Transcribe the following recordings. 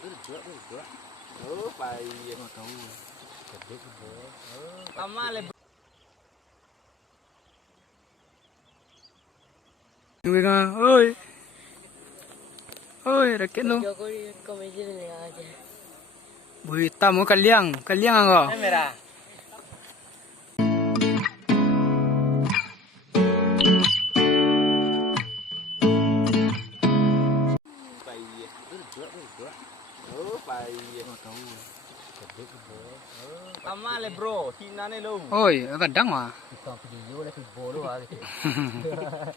Bài Mereka, oi, oi, rakyat lu. Bui tamu kaliang, kaliang anggo. merah. Bài Tama le bro, tina ne lo. Oi, kadang mah. Kita video le football lu ah.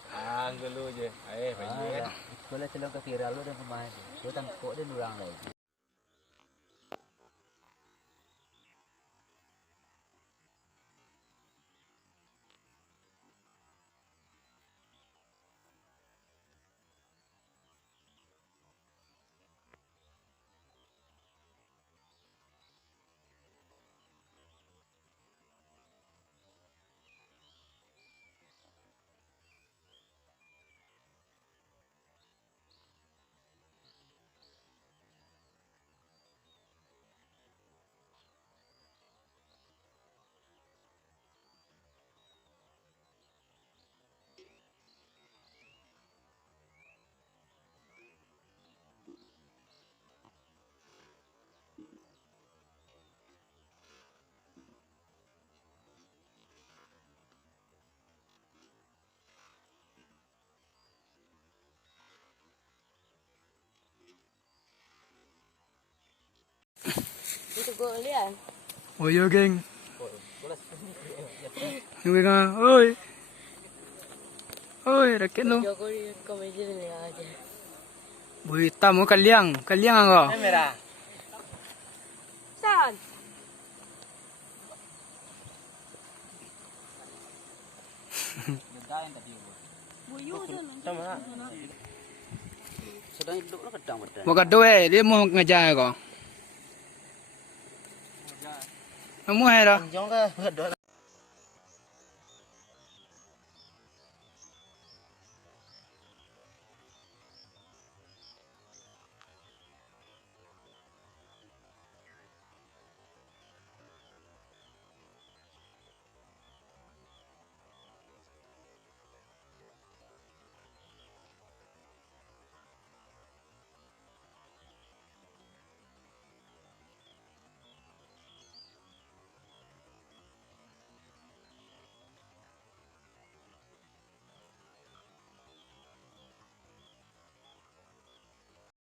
Ah, ngelu je. Phải je. Ko le celong ke viral lu dan pemain. Ko tangkok dia durang lagi. Itu gol dia. Oh yo geng. Mereka, oi, oi, rakyat lu. Jokowi komedi ni aja. Bui tamu kaliang, kaliang anggo. Merah. San. Sedang hidup lah kadang macam. Mau kado dia mau ngejar kok. Kamu hai dah. Jom ke, berdoa